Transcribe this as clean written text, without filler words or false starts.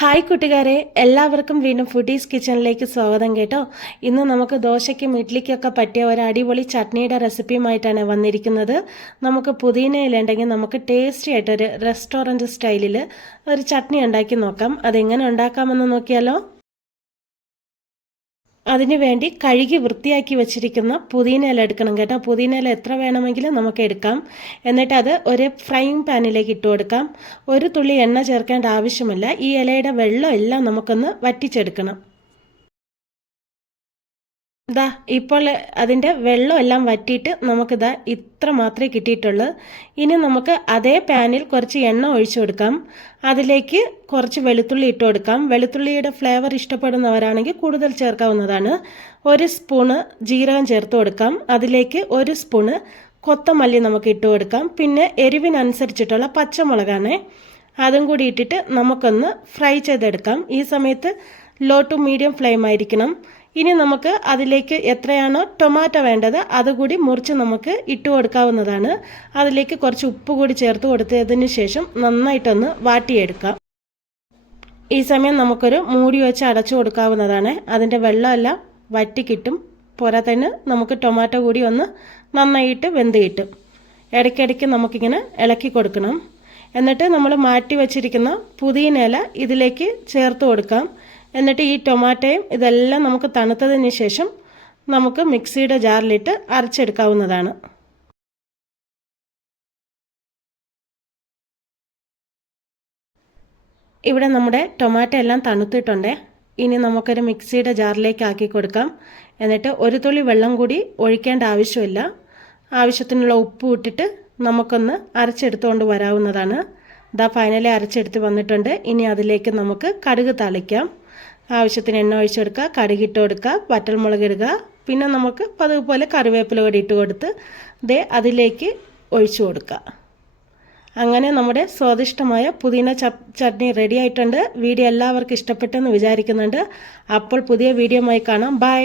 Hi കൂട്ടുകാരെ, എല്ലാവർക്കും വീണ്ടും ഫുഡീസ് കിച്ചണിലേക്ക് സ്വാഗതം കേട്ടോ. ഇന്ന് നമുക്ക് ദോശയ്ക്കും ഇഡ്ലിക്കൊക്കെ പറ്റിയ ഒരു അടിപൊളി ചട്നിയുടെ റെസിപ്പിയുമായിട്ടാണ് വന്നിരിക്കുന്നത്. നമുക്ക് പുതിനയിലുണ്ടെങ്കിൽ നമുക്ക് ടേസ്റ്റി ആയിട്ടൊരു റെസ്റ്റോറൻറ്റ് സ്റ്റൈലിൽ ഒരു ചട്നി ഉണ്ടാക്കി നോക്കാം. അതെങ്ങനെ ഉണ്ടാക്കാമെന്ന് നോക്കിയാലോ. അതിനുവേണ്ടി കഴുകി വൃത്തിയാക്കി വെച്ചിരിക്കുന്ന പുതിനയില എടുക്കണം കേട്ടോ. പുതിനയില എത്ര വേണമെങ്കിലും നമുക്ക് എടുക്കാം. എന്നിട്ട് അത് ഒരു ഫ്രൈയിങ് പാനിലേക്ക് ഇട്ട് കൊടുക്കാം. ഒരു തുള്ളി എണ്ണ ചേർക്കേണ്ട ആവശ്യമില്ല. ഈ ഇലയുടെ വെള്ളം എല്ലാം നമുക്കൊന്ന് വറ്റിച്ചെടുക്കണം. ദാ ഇപ്പോൾ അതിൻ്റെ വെള്ളം എല്ലാം വറ്റിയിട്ട് നമുക്കിതാ ഇത്ര മാത്രമേ കിട്ടിയിട്ടുള്ളൂ. ഇനി നമുക്ക് അതേ പാനിൽ കുറച്ച് എണ്ണ ഒഴിച്ചു കൊടുക്കാം. അതിലേക്ക് കുറച്ച് വെളുത്തുള്ളി ഇട്ട് കൊടുക്കാം. വെളുത്തുള്ളിയുടെ ഫ്ലേവർ ഇഷ്ടപ്പെടുന്നവരാണെങ്കിൽ കൂടുതൽ ചേർക്കാവുന്നതാണ്. ഒരു സ്പൂണ് ജീരകം ചേർത്ത് കൊടുക്കാം. അതിലേക്ക് ഒരു സ്പൂണ് കൊത്തമല്ലി നമുക്ക് ഇട്ട് കൊടുക്കാം. പിന്നെ എരിവിനനുസരിച്ചിട്ടുള്ള പച്ചമുളകാണ്, അതും കൂടി ഇട്ടിട്ട് നമുക്കൊന്ന് ഫ്രൈ ചെയ്തെടുക്കാം. ഈ സമയത്ത് ലോ ടു മീഡിയം ഫ്ലെയിം ആയിരിക്കണം. ഇനി നമുക്ക് അതിലേക്ക് എത്രയാണോ ടൊമാറ്റോ വേണ്ടത് അതുകൂടി മുറിച്ച് നമുക്ക് ഇട്ട് കൊടുക്കാവുന്നതാണ്. അതിലേക്ക് കുറച്ച് ഉപ്പ് കൂടി ചേർത്ത് കൊടുത്തതിന് ശേഷം നന്നായിട്ടൊന്ന് വാട്ടിയെടുക്കാം. ഈ സമയം നമുക്കൊരു മൂടി വെച്ച് അടച്ചു കൊടുക്കാവുന്നതാണ്. അതിൻ്റെ വെള്ളമെല്ലാം വറ്റി കിട്ടും. പോരാ തന്നെ നമുക്ക് ടൊമാറ്റോ കൂടി ഒന്ന് നന്നായിട്ട് വെന്ത് കിട്ടും. ഇടയ്ക്കിടയ്ക്ക് നമുക്കിങ്ങനെ ഇളക്കി കൊടുക്കണം. എന്നിട്ട് നമ്മൾ മാറ്റി വച്ചിരിക്കുന്ന പുതിനയില ഇതിലേക്ക് ചേർത്ത് കൊടുക്കാം. എന്നിട്ട് ഈ ടൊമാറ്റോയും ഇതെല്ലാം നമുക്ക് തണുത്തതിന് ശേഷം നമുക്ക് മിക്സിയുടെ ജാറിലിട്ട് അരച്ചെടുക്കാവുന്നതാണ്. ഇവിടെ നമ്മുടെ ടൊമാറ്റോ എല്ലാം തണുത്തിട്ടുണ്ട്. ഇനി നമുക്കൊരു മിക്സിയുടെ ജാറിലേക്ക് ആക്കി കൊടുക്കാം. എന്നിട്ട് ഒരു തുള്ളി വെള്ളം കൂടി ഒഴിക്കേണ്ട ആവശ്യമില്ല. ആവശ്യത്തിനുള്ള ഉപ്പ് ഇട്ടിട്ട് നമുക്കൊന്ന് അരച്ചെടുത്തുകൊണ്ട് വരാവുന്നതാണ്. ദാ ഫൈനലി അരച്ചെടുത്ത് വന്നിട്ടുണ്ട്. ഇനി അതിലേക്ക് നമുക്ക് കടുക് താളിക്കാം. ആവശ്യത്തിന് എണ്ണ ഒഴിച്ചെടുക്കുക, കടുകിട്ട് കൊടുക്കുക, വറ്റൽമുളക് ഇടുക. പിന്നെ നമുക്ക് പതുപോലെ കറിവേപ്പില കൂടി ഇട്ട് കൊടുത്ത് അതിലേക്ക് ഒഴിച്ചു കൊടുക്കുക. അങ്ങനെ നമ്മുടെ സ്വാദിഷ്ടമായ പുതിന ചട്നി റെഡി ആയിട്ടുണ്ട്. വീഡിയോ എല്ലാവർക്കും ഇഷ്ടപ്പെട്ടെന്ന് വിചാരിക്കുന്നുണ്ട്. അപ്പോൾ പുതിയ വീഡിയോയുമായി കാണാം. ബൈ.